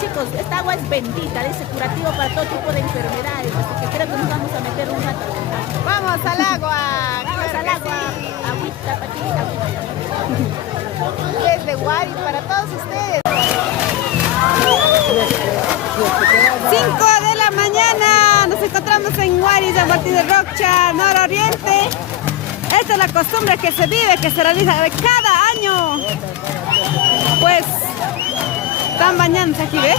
chicos, esta agua es bendita, dice curativo para todo tipo de enfermedades, así que creo que nos vamos a meter un rato. Vamos al agua. Vamos al agua, agüita para ti, agüita. Desde Huaris para todos ustedes. 5 de la mañana, nos encontramos en Huaris, a partir de Rocha, nororiente. Esta es la costumbre que se vive, que se realiza cada año. Pues están bañándose aquí, ¿ves?